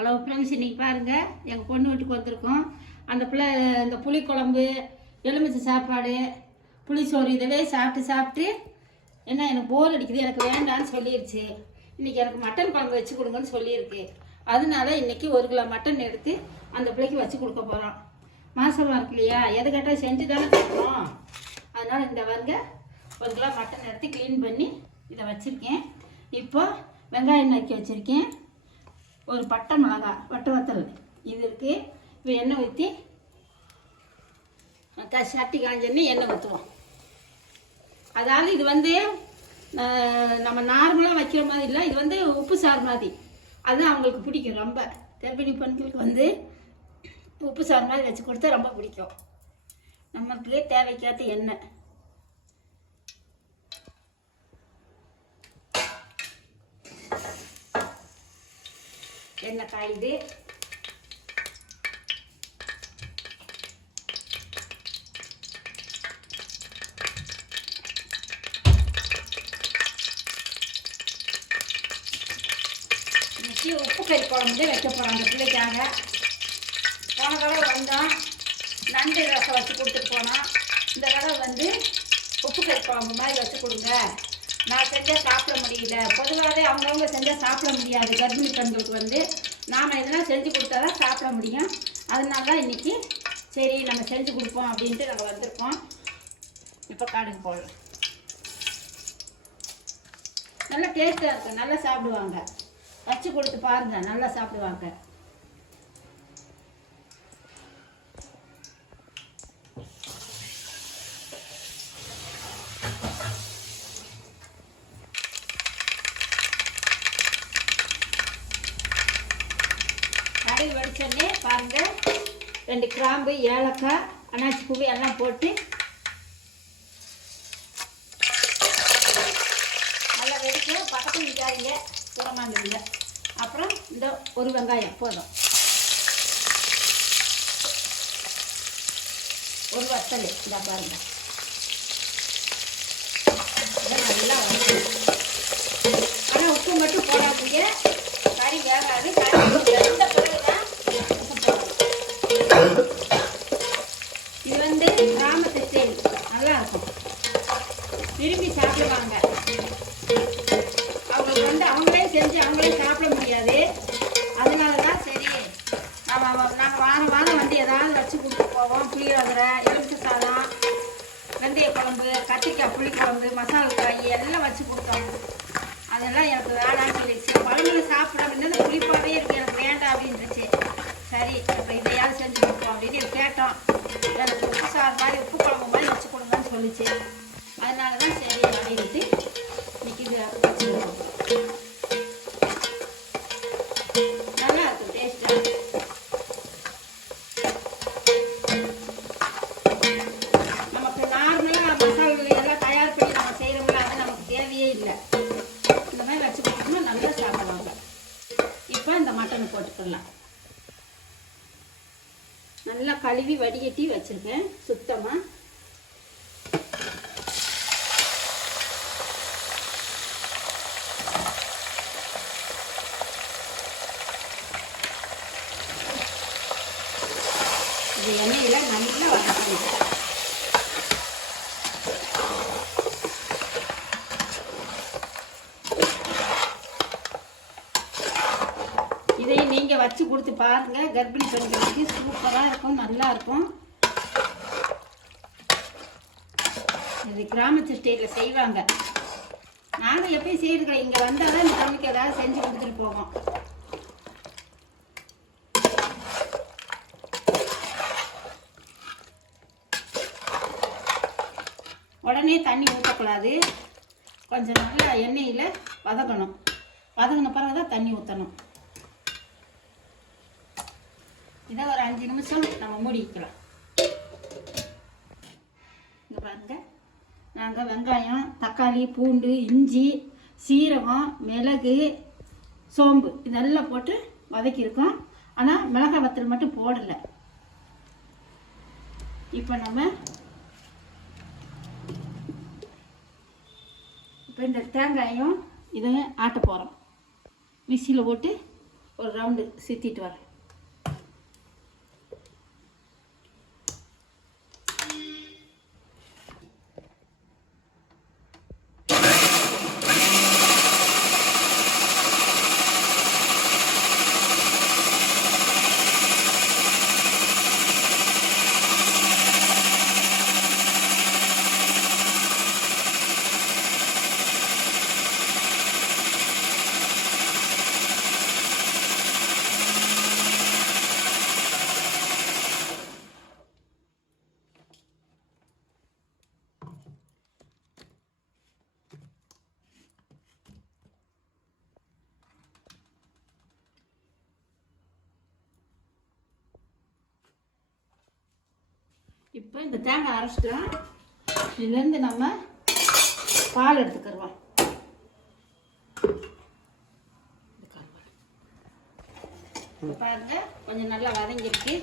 Hello friends இன்னைக்கு பாருங்கள் எங்கள் பொண்ணு வீட்டுக்கு வந்திருக்கோம். அந்த பிள்ளை இந்த புளி குழம்பு எலுமிச்சை சாப்பாடு புளிச்சோறு இதவே சாப்பிட்டு சாப்பிட்டு என்ன எனக்கு போர் அடிக்குது எனக்கு வேண்டாம்னு சொல்லிடுச்சு இன்றைக்கி எனக்கு மட்டன் குழம்பு வச்சு கொடுங்கன்னு சொல்லியிருக்கு. அதனால இன்றைக்கி ஒரு கிலோ மட்டன் எடுத்து அந்த பிள்ளைக்கு வச்சு கொடுக்க போகிறோம் மாசமாக இருக்கு இல்லையா? எது கேட்டால் செஞ்சு தானே கொடுக்குறோம் அதனால் இந்த வருங்க ஒரு கிலோ மட்டன் எடுத்து க்ளீன் பண்ணி இதை வச்சுருக்கேன். இப்போ வெங்காயம் நறுக்கி வச்சுருக்கேன். ஒரு பட்டை மிளகா வட்ட வத்தல். இது இருக்குது இப்போ எண்ணெய் ஊற்றி சட்டி காஞ்சோடனே எண்ணெய் ஊற்றுவோம் அதாவது இது வந்து நம்ம நார்மலாக வைக்கிற மாதிரி இல்லை இது வந்து உப்பு சார் மாதிரி. அதுதான் அவங்களுக்கு பிடிக்கும் ரொம்ப. கர்ப்பிணி பெண்களுக்கு வந்து உப்பு சார் மாதிரி வச்சு கொடுத்தா ரொம்ப பிடிக்கும். நமக்கு தேவைக்கேற்ற எண்ணெய். எண்ணெய் காயுது உப்பு கறி குழம்பு வைக்க போகிறோம் அந்த பிள்ளைக்காக போன தடவை வந்தோம் நண்டு ரசம் வச்சு கொடுத்துட்டு போனோம் இந்த தடவை வந்து உப்பு கறி குழம்பு மாதிரி வச்சு கொடுங்க நான் செஞ்சால் சாப்பிட முடியல. பொதுவாகவே அவங்கவுங்க செஞ்சால் சாப்பிட முடியாது. கர்ப்பிணி பெண்களுக்கு வந்து நாம் இதெல்லாம் செஞ்சு கொடுத்தா தான் சாப்பிட முடியும். அதனால தான் இன்றைக்கி சரி நம்ம செஞ்சு கொடுப்போம் அப்படின்ட்டு நாங்கள் வந்திருக்கோம். இப்போ காடுக்கு போடலாம் நல்லா டேஸ்ட்டாக இருக்கும். நல்லா சாப்பிடுவாங்க. வச்சு கொடுத்து பாருங்கள் நல்லா சாப்பிடுவாங்க. வெடிச்சோடனே பாருங்க ரெண்டு கிராம்பு ஏலக்காய் அன்னாச்சி பூவி எல்லாம் போட்டு நல்லா வெடிக்க பக்கத்தில் நிற்காதீங்க சுரமாந்துருங்க அப்புறம் இந்த ஒரு வெங்காயம் போதும். ஒரு வத்தல் இந்த பாருங்க. நல்லா வந்து ஆனால் உப்பு மட்டும் போடாதீங்க. கறி வேகாது. கறி எந்த பொருள் உப்பு போடணும் இது கிராமத்து நல்லா இருக்கும். விரும்பி சாப்பிடுவாங்க அவங்களுக்கு வந்து அவங்களே செஞ்சு அவங்களே சாப்பிட முடியாது. அதனால தான் சரி நம்ம நாங்கள் வாரம் வாரம் வந்து ஏதாவது வச்சு கொடுத்து போவோம். புளியோதரை எலுமிச்சை சாதம் வெந்தய குழம்பு கத்திரிக்காய் புளிக்குழம்பு மசாலா காய் எல்லாம் வச்சு கொடுத்தோம். அதெல்லாம் எனக்கு வேணான்னு சொல்லிடுச்சு. குழம்புல சாப்பிட அப்படின்னு புளிப்பாகவே இருக்கு. எனக்கு வேண்டாம் அப்படின்ட்டுச்சு சரி இப்போ இதையாவது செஞ்சு கொடுப்போம் அப்படின்னு கேட்டோம் எனக்கு உப்பு சாறு மாதிரி உப்பு குழம்பு மாதிரி வச்சு கொடுங்கன்னு சொல்லிச்சு அதனால தான் சரி அப்படின்ட்டு இன்னைக்கு இது வச்சுருக்கோம். நல்லா இருக்கும் டேஸ்ட்டாக நமக்கு நார்மலாக மசாலா எல்லாம் தயார் பண்ணி நம்ம செய்கிறோம்ல அது நமக்கு தேவையே இல்லை. இந்த மாதிரி வச்சு கொடுத்தோம்னா நல்லா சாப்பிடுவாங்க. இப்போ இந்த மட்டனை போட்டுக்கலாம். நல்லா கழுவி வடிகட்டி வச்சுருக்கேன் சுத்தமாக இது எண்ணெயில் நல்லா வதக்கணும் இதை நீங்க வச்சு பாருங்க. கர்ப்பிணி பெண்களுக்கு சூப்பராக இருக்கும் நல்லா இருக்கும். இது கிராமத்து ஸ்டைல செய்வாங்க. நாங்கள் எப்பயும் செய்யிருக்கிறோம் இங்கே வந்தால் தான் இந்த தம்பிக்கு ஏதாவது செஞ்சு கொடுத்துட்டு போவோம். உடனே தண்ணி ஊற்றக்கூடாது கொஞ்சம் நல்லா எண்ணெயில் வதக்கணும். வதங்கின பிறகு தான் தண்ணி ஊற்றணும் இதை ஒரு அஞ்சு நிமிஷம் நம்ம மூடி வைக்கலாம் இங்கே பாருங்க. நாங்கள் வெங்காயம் தக்காளி பூண்டு இஞ்சி சீரகம் மிளகு சோம்பு இதெல்லாம் போட்டு வதக்கியிருக்கோம். ஆனால் மிளகாய் வத்தல் மட்டும் போடலை. இப்போ நம்ம இப்போ இந்த தேங்காயும் இதை ஆட்ட போகிறோம் மிக்சியில் போட்டு ஒரு ரவுண்டு சுற்றிட்டு வரேன். இப்போ இந்த தேங்காய் அரைச்சிக்கிறோம். இதுலேருந்து நம்ம பால் எடுத்துக்கிறோம் பாருங்க கொஞ்சம் நல்லா வதங்கிருக்கு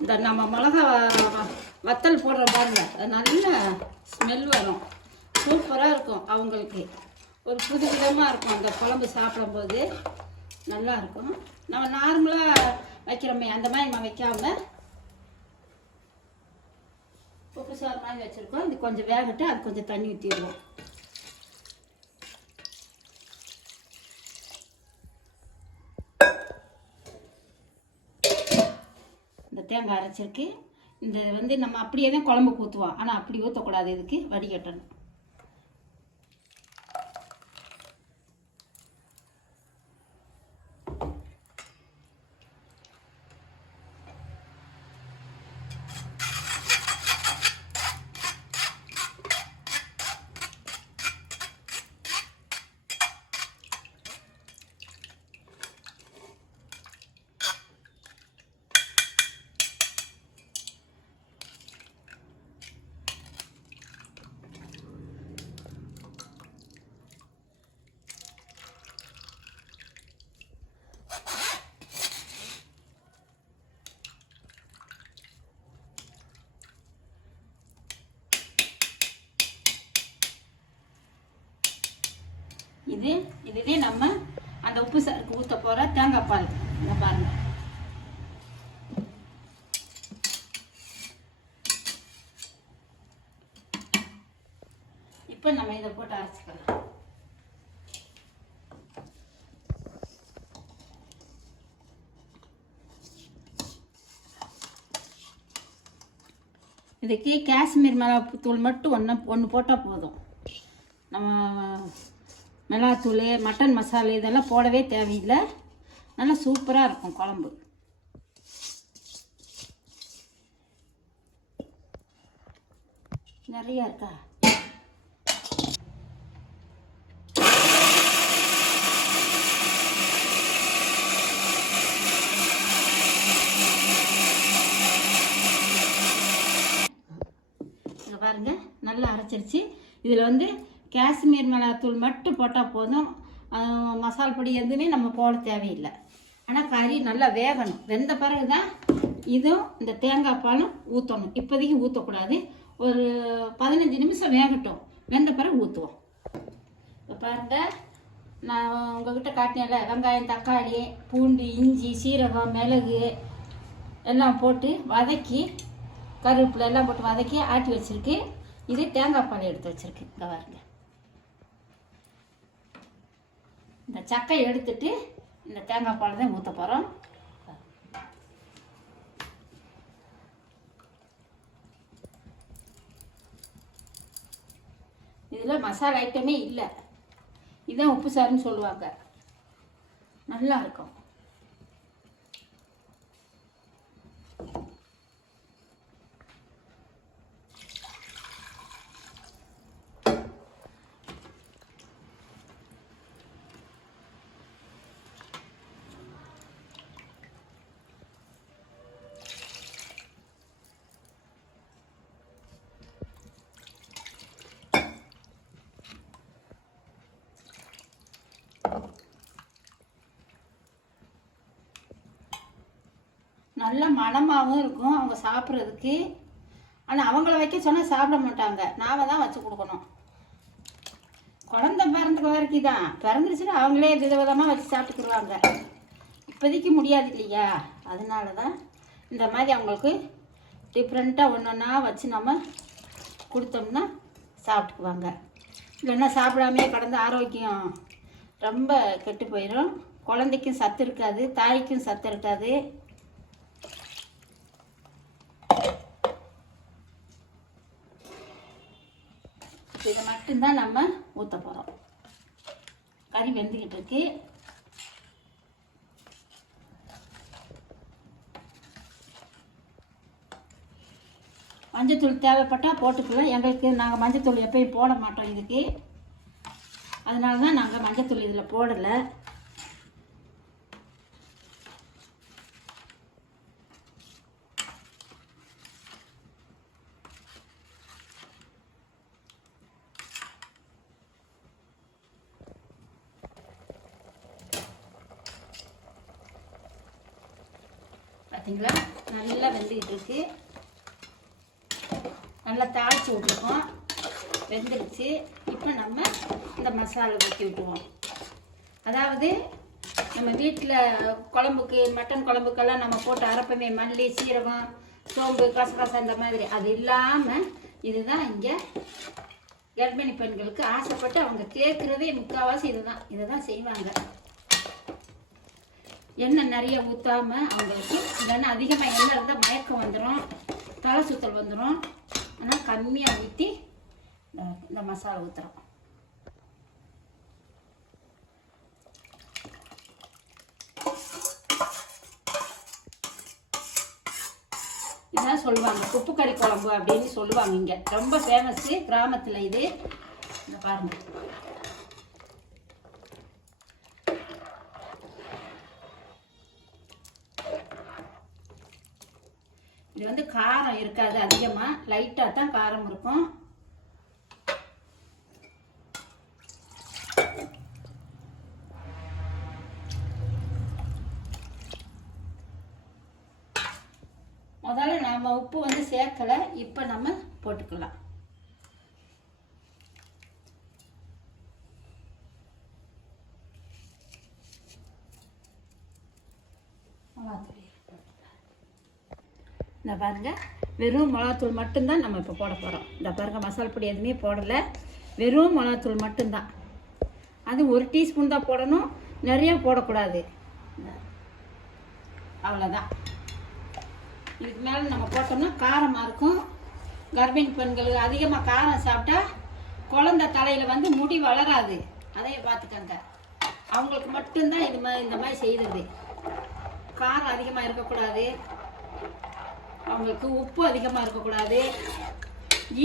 இந்த நம்ம மிளகா வத்தல் போடுற பாருங்க அது நல்ல ஸ்மெல் வரும். சூப்பராக இருக்கும் அவங்களுக்கு. ஒரு புது விதமாக இருக்கும் அந்த குழம்பு சாப்பிடும்போது. நல்லாயிருக்கும் நம்ம நார்மலாக வைக்கிறோமே அந்த மாதிரி நம்ம வைக்காம. உப்பு சாறு மாதிரி வச்சுருக்கோம். இது கொஞ்சம் வேகட்டு அது கொஞ்சம் தண்ணி ஊற்றிடுவோம் இந்த தேங்காய் அரைச்சிருக்கு. இந்த வந்து நம்ம அப்படியே தான் குழம்புக்கு ஊற்றுவோம் ஆனால் அப்படி ஊற்றக்கூடாது இதுக்கு வடிகட்டணும் இது இதுவே நம்ம அந்த உப்பு சாருக்கு ஊற்ற போகிற தேங்காய் பால் இங்க பாருங்க. இப்போ நம்ம இதை போட்டு அரைச்சிக்கலாம். இதுக்கு காஷ்மீர் மிளகாத்தூள் மட்டும் ஒன்று ஒன்று போட்டால் போதும். மிளகாத்தூள் மட்டன் மசாலா இதெல்லாம் போடவே தேவையில்லை. நல்லா சூப்பராக இருக்கும் குழம்பு. நிறையா இருக்கா? பாருங்க நல்லா அரைச்சிருச்சு. இதில் வந்து காஷ்மீர் மிளகாத்தூள் மட்டும் போட்டால் போதும். மசால் பொடி எதுவுமே நம்ம போட தேவையில்லை. ஆனால் கறி நல்லா வேகணும். வெந்த பிறகு தான் இதுவும் இந்த தேங்காய் பாலும் ஊற்றணும் இப்போதைக்கு ஊற்றக்கூடாது ஒரு பதினஞ்சு நிமிஷம் வேகட்டும். வெந்த பிறகு ஊற்றுவோம் இப்போ பாருங்க நான் உங்ககிட்ட காட்டினேன்ல வெங்காயம் தக்காளி பூண்டு இஞ்சி சீரகம் மிளகு எல்லாம் போட்டு வதக்கி கருவேப்பிலை எல்லாம் போட்டு வதக்கி ஆட்டி வச்சிருக்கு. இது தேங்காய் பால் எடுத்து வச்சிருக்கு. இங்கே பாருங்கள் இந்த சக்கை எடுத்துட்டு இந்த தேங்காய் பால் தான் ஊற்ற போகிறோம் இதில் மசாலா ஐட்டமே இல்லை. இதுதான் உப்பு சாருன்னு சொல்லுவாங்க. நல்லா இருக்கும். நல்ல மனமாகவும் இருக்கும் அவங்க சாப்பிட்றதுக்கு. ஆனால் அவங்கள வைக்க சொன்னால் சாப்பிட மாட்டாங்க. நாம தான் வச்சு கொடுக்கணும். குழந்த பிறந்துக்க வரைக்கும் தான். பிறந்துருச்சுன்னா அவங்களே விதவிதமாக வச்சு சாப்பிட்டுக்குருவாங்க. இப்போதைக்கு முடியாது இல்லையா? அதனால தான் இந்த மாதிரி அவங்களுக்கு டிஃப்ரெண்ட்டாக ஒன்று ஒன்றா வச்சு நம்ம கொடுத்தோம்னா சாப்பிட்டுக்குவாங்க. இல்லைன்னா சாப்பிடாமே கடந்த ஆரோக்கியம் ரொம்ப கெட்டு போயிடும் குழந்தைக்கும் சத்து இருக்காது தாய்க்கும் சத்து இருக்காது இதை மட்டும்தான் நம்ம ஊற்ற போகிறோம் கறி வெந்துக்கிட்டு இருக்கு. மஞ்சத்தூள் தேவைப்பட்டால் போட்டுக்கலாம் எங்களுக்கு நாங்கள் மஞ்சத்தூள் எப்பயும் போட மாட்டோம் இதுக்கு. அதனால தான் நாங்கள் மஞ்சத்தூள் இதில் போடலை பார்த்தீங்களா நல்லா வெந்துக்கிட்டு நல்லா தாளித்து விட்டுருக்கோம். வெந்துருச்சு. இப்போ நம்ம இந்த மசாலா ஊற்றி விட்டுருவோம். அதாவது நம்ம வீட்டில் குழம்புக்கு மட்டன் குழம்புக்கெல்லாம் நம்ம போட்டு அரைப்பமே மல்லி சீரகம் சோம்பு கசகசம் இந்த மாதிரி. அது இல்லாமல் இதுதான் இங்கே கர்ப்பிணி பெண்களுக்கு ஆசைப்பட்டு அவங்க கேட்குறதே முக்கால்வாசி இதுதான். இதை தான் செய்வாங்க. எண்ணெய் நிறைய ஊற்றாமல் அவங்களுக்கு இல்லைன்னா அதிகமாக எண்ணெய் இருந்தால் மயக்கம் வந்துடும் தலை சுத்தல் வந்துடும் ஆனால் கம்மியாக ஊற்றி இந்த மசாலா ஊற்றுறோம் இதான் சொல்லுவாங்க உப்பு கறி குழம்பு அப்படின்னு சொல்லுவாங்க இங்கே. ரொம்ப ஃபேமஸ்ஸு கிராமத்தில் இது. இந்த பாருங்கள் இது வந்து காரம் இருக்காது அதிகமாக லைட்டாக தான் காரம் இருக்கும். முதல்ல நம்ம உப்பு வந்து சேர்க்கலை. இப்போ நம்ம போட்டுக்கலாம் மிளகாத்தூள் இந்த பாருங்கள் வெறும் மிளகாத்தூள் மட்டும்தான் நம்ம இப்போ போட போகிறோம் இந்த பாருங்கள் மசாலா பொடி எதுவுமே போடலை. வெறும் மிளகாத்தூள் மட்டும்தான். அது ஒரு டீஸ்பூன் தான் போடணும். நிறைய போடக்கூடாது. அவ்வளோதான் இதுக்கு மேலே நம்ம போட்டோம்னா காரமாக இருக்கும். கர்ப்பிணி பெண்களுக்கு அதிகமாக காரம் சாப்பிட்டா குழந்த தலையில் வந்து முடி வளராது. அதையே பார்த்துக்கங்க. அவங்களுக்கு மட்டும்தான் இது மாதிரி இந்த மாதிரி செய்கிறது காரம் அதிகமாக இருக்கக்கூடாது. அவங்களுக்கு உப்பு அதிகமாக இருக்கக்கூடாது.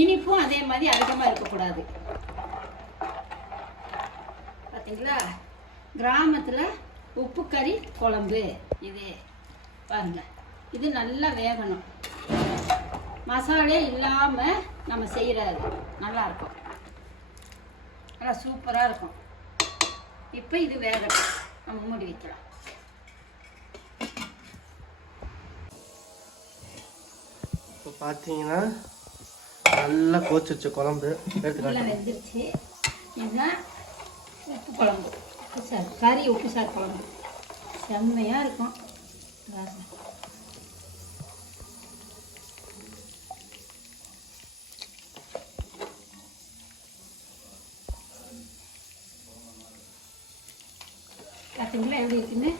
இனிப்பும் அதே மாதிரி அதிகமாக இருக்கக்கூடாது. பார்த்தீங்களா கிராமத்தில் உப்பு கறி குழம்பு இது. பாருங்க. இது நல்லா வேகணும். மசாலே இல்லாமல் நம்ம செய்கிறது நல்லா இருக்கும். நல்லா சூப்பராக இருக்கும். இப்போ இது வேகணும் நம்ம மூடி வைக்கலாம். இப்போ பார்த்தீங்கன்னா நல்லா கோச்சிச்சு குழம்பு. எடுத்து வெந்துருச்சு இதுதான் உப்பு குழம்பு. உப்பு சார் கறி உப்பு சார் குழம்பு. செம்மையாக இருக்கும். பாருங்க. பார்த்தீங்களா எப்படி இருக்குன்னு?